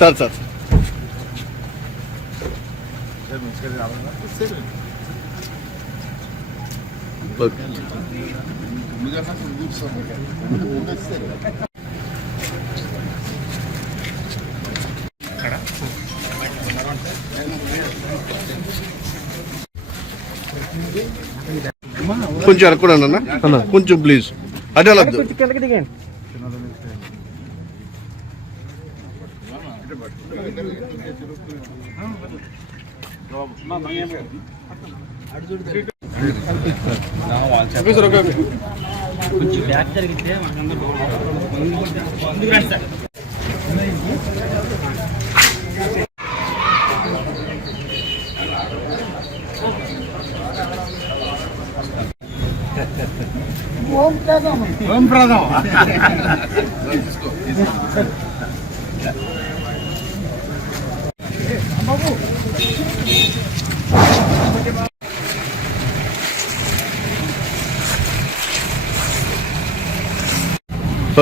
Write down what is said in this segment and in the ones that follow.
Sir sir కొంచెం అనుకున్నాను అన్న, కొంచెం ప్లీజ్ అదే కిందకి దిగండి. కొంచెం బ్యాక్ జరిగితే ఓం ప్రదం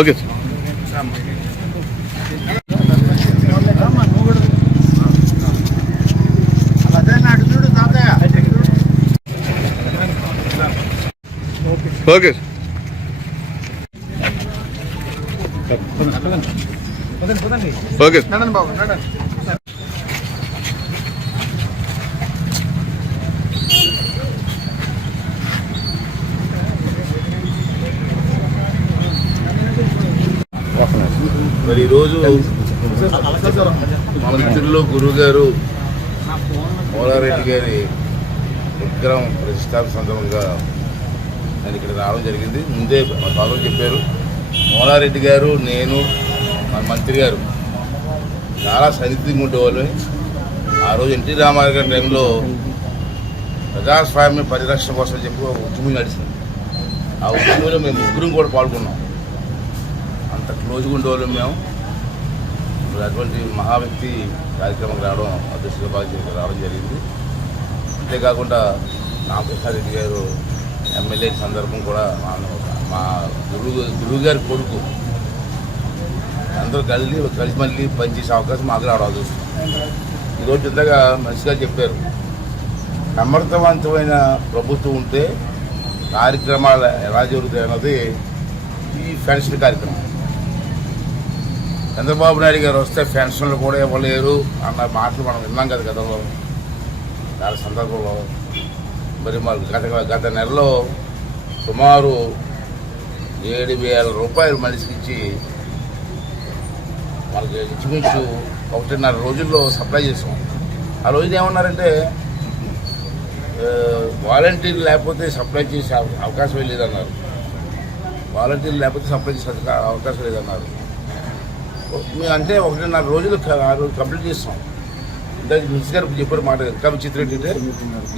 ఓకే ఓకే ఓకే బాబు నడండి. మరి ఈరోజు మన మిత్రులు గురువు గారు మోలారెడ్డి గారి విగ్రహం ప్రతిష్టాపన సందర్భంగా నేను ఇక్కడ రావడం జరిగింది. ముందే మా ఫాదర్ చెప్పారు, మోలారెడ్డి గారు, నేను, మన మంత్రి గారు చాలా సన్నిహితంగా ఉండేవాళ్ళని. ఆ రోజు ఎన్టీ రామారావు గారి టైంలో ప్రజాస్వామ్య పరిరక్షణ కోసం చెప్పి ఉద్యమం నడిచింది. ఆ ఉద్యమంలో మేము ముగ్గురం కూడా పాల్గొన్నాం. అంత క్లోజ్గా ఉండేవాళ్ళం మేము. అటువంటి మహా వ్యక్తి కార్యక్రమం రావడం అదృష్టంగా భావించి రావడం జరిగింది. అంతేకాకుండా రామకృష్ణారెడ్డి గారు ఎమ్మెల్యే సందర్భం కూడా మా గురువు గారి కొడుకు అందరూ కలిసి మళ్ళీ పనిచేసే అవకాశం మాకు రావడం చూస్తున్నాం. ఈరోజు ఇంతగా మంచిగా చెప్పారు, సమర్థవంతమైన ప్రభుత్వం ఉంటే కార్యక్రమాలు ఎలా జరుగుతాయి అన్నది ఈ పెన్షన్ కార్యక్రమం. చంద్రబాబు నాయుడు గారు వస్తే పెన్షన్లు కూడా ఇవ్వలేరు అన్న మాటలు మనం విన్నాం కదా గతంలో. చాలా సందర్భంలో మరి మాకు గత నెలలో సుమారు 7,000 రూపాయలు మనిషికి ఇచ్చి వాళ్ళకి ఇంచుమించు 1.5 రోజుల్లో సప్లై చేసాం. ఆ రోజున ఏమన్నారంటే వాలంటీర్లు లేకపోతే సప్లై చేసే అవకాశం లేదన్నారు. వాలంటీర్లు లేకపోతే సప్లై చేసే అవకాశం లేదన్నారు. మేము అంటే 1.5 రోజులు కంప్లీట్ చేస్తాం. ఇందాక మినిస్టర్ గారు చెప్పారు మాట. ఇంకా విచిత్రం ఏంటంటే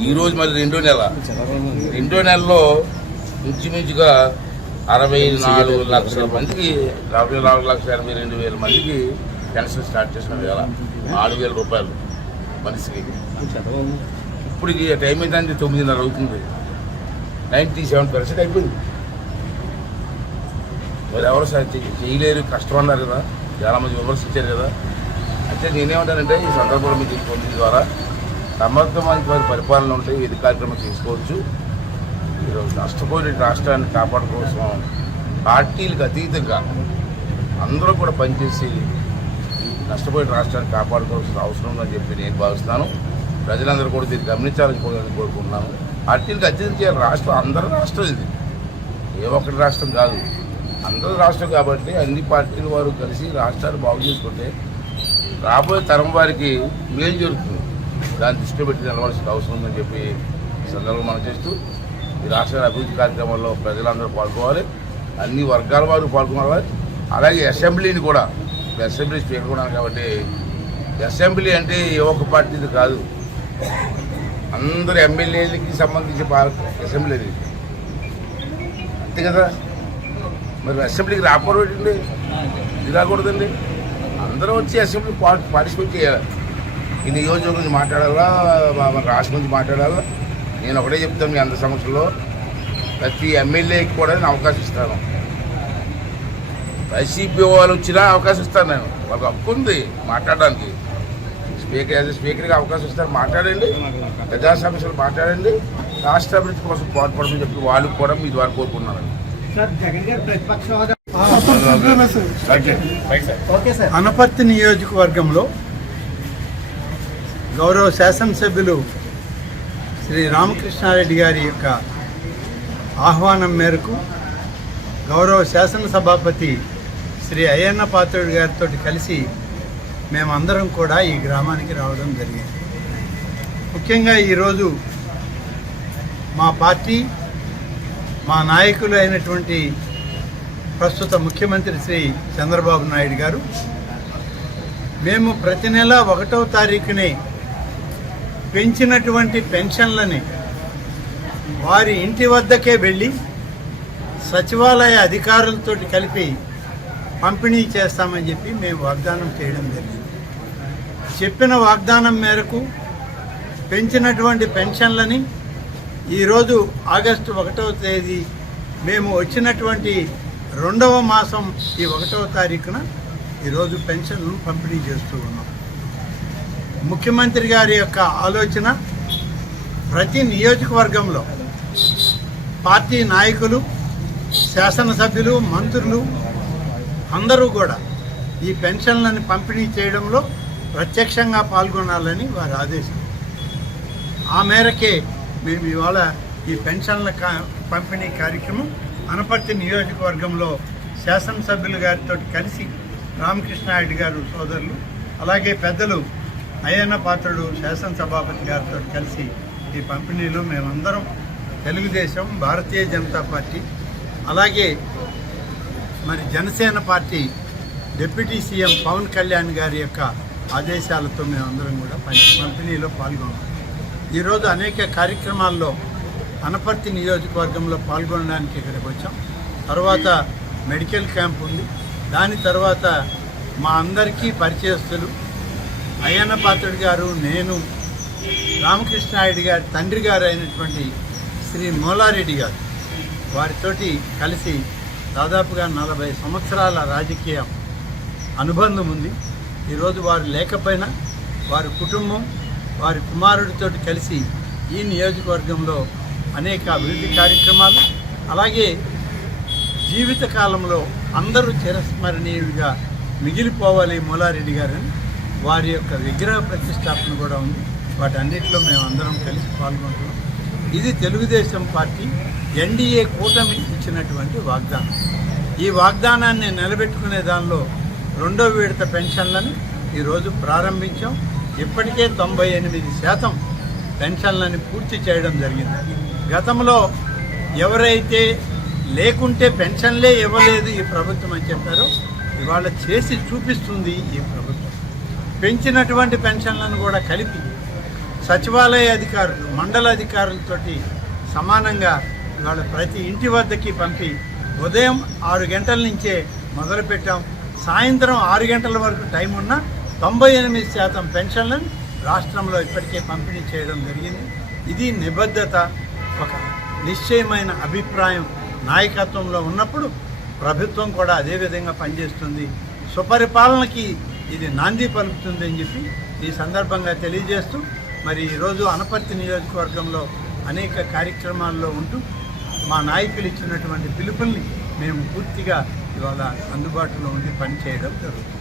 ఈరోజు మళ్ళీ రెండో నెలలో ఇంచుమించుగా 64 లక్షల మందికి 44,82,000 మందికి పెన్షన్ స్టార్ట్ చేసిన వేళ 4,000 రూపాయలు మనిషికి. ఇప్పుడు టైం ఏంటంటే 9:30 అవుతుంది. 97% అయిపోయింది. మరి ఎవరు చేయలేరు, కష్టం అన్నారు కదా, చాలామంది విమర్శించారు కదా. అయితే నేనేమంటానంటే ఈ సందర్భంలో మీకు పొందిన ద్వారా సమర్థవంతమైన పరిపాలన ఉంటే ఇది కార్యక్రమం తీసుకోవచ్చు. ఈరోజు నష్టపోయిన రాష్ట్రాన్ని కాపాడడం కోసం పార్టీలకు అతీతంగా అందరూ కూడా పనిచేసి నష్టపోయిన రాష్ట్రాన్ని కాపాడుకోవాల్సిన అవసరం ఉందని చెప్పి నేను భావిస్తున్నాను. ప్రజలందరూ కూడా దీన్ని గమనించాలని కోరుకుంటున్నాను. పార్టీలకు అతీతం చేయాలి. రాష్ట్రం అందరూ రాష్ట్రం, ఇది ఏ ఒక్కటి రాష్ట్రం కాదు, అందరూ రాష్ట్రం. కాబట్టి అన్ని పార్టీల వారు కలిసి రాష్ట్రాన్ని బాగు చేసుకుంటే రాబోయే తరం వారికి మేలు జరుగుతుంది. దాన్ని దృష్టిలో పెట్టి నిలవాల్సిన అవసరం ఉందని చెప్పి ఈ సందర్భంగా మనం చేస్తూ ఈ రాష్ట్ర అభివృద్ధి కార్యక్రమంలో ప్రజలందరూ పాల్గొవాలి, అన్ని వర్గాల వారు పాల్గొనాలి. అలాగే అసెంబ్లీని కూడా, అసెంబ్లీ స్పీకర్ కూడా కాబట్టి అసెంబ్లీ అంటే ఏ ఒక్క పార్టీది కాదు, అందరు ఎమ్మెల్యేలకి సంబంధించి అసెంబ్లీ అంతే కదా. మరి అసెంబ్లీకి రాకపోవడండి, ఇది రాకూడదండి. అందరూ వచ్చి అసెంబ్లీ పార్టిసిపేట్ చేయాలి. ఈ నియోజకవర్గం గురించి మాట్లాడాలా, మన రాష్ట్రం గురించి మాట్లాడాలా. నేను ఒకటే చెప్తాను మీ అందరి సమక్షంలో, ప్రతి ఎమ్మెల్యేకి కూడా నేను అవకాశం ఇస్తాను. వైసీపీ వాళ్ళు వచ్చినా అవకాశం ఇస్తాను నేను. వాళ్ళకి హక్కు ఉంది మాట్లాడడానికి. స్పీకర్గా అవకాశం ఇస్తారు, మాట్లాడండి, ప్రజా సమస్యలు మాట్లాడండి, రాష్ట్ర అభివృద్ధి కోసం పాటుపడమని చెప్పి వాళ్ళు కూడా మీ ద్వారా కోరుకున్నారండి. అనపర్తి నియోజకవర్గంలో గౌరవ శాసనసభ్యులు శ్రీ రామకృష్ణారెడ్డి గారి యొక్క ఆహ్వానం మేరకు గౌరవ శాసనసభాపతి శ్రీ అయ్యన్న పాత్రుడు గారితో కలిసి మేమందరం కూడా ఈ గ్రామానికి రావడం జరిగింది. ముఖ్యంగా ఈరోజు మా పార్టీ, మా నాయకులు అయినటువంటి ప్రస్తుత ముఖ్యమంత్రి శ్రీ చంద్రబాబు నాయుడు గారు మేము ప్రతి నెల 1వ తారీఖునే పెంచినటువంటి పెన్షన్లని వారి ఇంటి వద్దకే వెళ్ళి సచివాలయ అధికారులతో కలిపి పంపిణీ చేస్తామని చెప్పి మేము వాగ్దానం చేయడం జరిగింది. చెప్పిన వాగ్దానం మేరకు పెంచినటువంటి పెన్షన్లని ఈరోజు ఆగస్టు 1వ తేదీ మేము వచ్చినటువంటి 2వ మాసం ఈ 1వ తారీఖున ఈరోజు పెన్షన్లు పంపిణీ చేస్తూ ఉన్నాం. ముఖ్యమంత్రి గారి యొక్క ఆలోచన ప్రతి నియోజకవర్గంలో పార్టీ నాయకులు, శాసనసభ్యులు, మంత్రులు అందరూ కూడా ఈ పెన్షన్లను పంపిణీ చేయడంలో ప్రత్యక్షంగా పాల్గొనాలని వారి ఆదేశం. ఆ మేరకే మేము ఇవాళ ఈ పెన్షన్ల పంపిణీ కార్యక్రమం అనపర్తి నియోజకవర్గంలో శాసనసభ్యులు గారితో కలిసి రామకృష్ణారెడ్డి గారు సోదరులు, అలాగే పెద్దలు అయ్యన్న పాత్రుడు శాసనసభాపతి గారితో కలిసి ఈ పంపిణీలో మేమందరం తెలుగుదేశం, భారతీయ జనతా పార్టీ, అలాగే మరి Janasena party deputy CM Pawan Kalyan గారి యొక్క ఆదేశాలతో మేమందరం కూడా పంపిణీలో పాల్గొన్నాం. ఈరోజు అనేక కార్యక్రమాల్లో అనపర్తి నియోజకవర్గంలో పాల్గొనడానికి ఇక్కడికి వచ్చాం. తర్వాత మెడికల్ క్యాంప్ ఉంది. దాని తర్వాత మా అందరికీ పరిచయస్తులు అయ్యన్న పాత్రుడు గారు, నేను, రామకృష్ణారెడ్డి గారి తండ్రి గారు అయినటువంటి శ్రీ మూలారెడ్డి గారు, వారితోటి కలిసి దాదాపుగా 40 సంవత్సరాల రాజకీయ అనుబంధం ఉంది. ఈరోజు వారు లేకపోయినా వారి కుటుంబం, వారి కుమారుడితో కలిసి ఈ నియోజకవర్గంలో అనేక అభివృద్ధి కార్యక్రమాలు, అలాగే జీవితకాలంలో అందరూ చిరస్మరణీయుడిగా మిగిలిపోవాలి మూలారెడ్డి గారని వారి యొక్క విగ్రహ ప్రతిష్టాపన కూడా ఉంది. వాటన్నిటిలో మేమందరం కలిసి పాల్గొంటున్నాం. ఇది తెలుగుదేశం పార్టీ ఎన్డీఏ కూటమి ఇచ్చినటువంటి వాగ్దానం. ఈ వాగ్దానాన్ని నిలబెట్టుకునే దానిలో 2వ విడత పెన్షన్లను ఈరోజు ప్రారంభించాం. ఇప్పటికే 98% పెన్షన్లను పూర్తి చేయడం జరిగింది. గతంలో ఎవరైతే లేకుంటే పెన్షన్లే ఇవ్వలేదు ఈ ప్రభుత్వం అని చెప్పారో ఇవాళ చేసి చూపిస్తుంది ఈ ప్రభుత్వం. పెంచినటువంటి పెన్షన్లను కూడా కలిపి సచివాలయ అధికారులు, మండల అధికారులతోటి సమానంగా ఇవాళ ప్రతి ఇంటి వద్దకి పంపి ఉదయం 6 గంటల నుంచే మొదలుపెట్టాం. సాయంత్రం 6 గంటల వరకు టైం ఉన్న 98% పెన్షన్లను రాష్ట్రంలో ఇప్పటికే పంపిణీ చేయడం జరిగింది. ఇది నిబద్ధత, ఒక నిశ్చయమైన అభిప్రాయం నాయకత్వంలో ఉన్నప్పుడు ప్రభుత్వం కూడా అదేవిధంగా పనిచేస్తుంది. సుపరిపాలనకి ఇది నాంది పలుకుతుంది అని చెప్పి ఈ సందర్భంగా తెలియజేస్తూ, మరి ఈరోజు అనపర్తి నియోజకవర్గంలో అనేక కార్యక్రమాల్లో ఉంటూ మా నాయకులు ఇచ్చినటువంటి పిలుపుల్ని మేము పూర్తిగా ఇవాళ అందుబాటులో ఉండి పనిచేయడం జరుగుతుంది.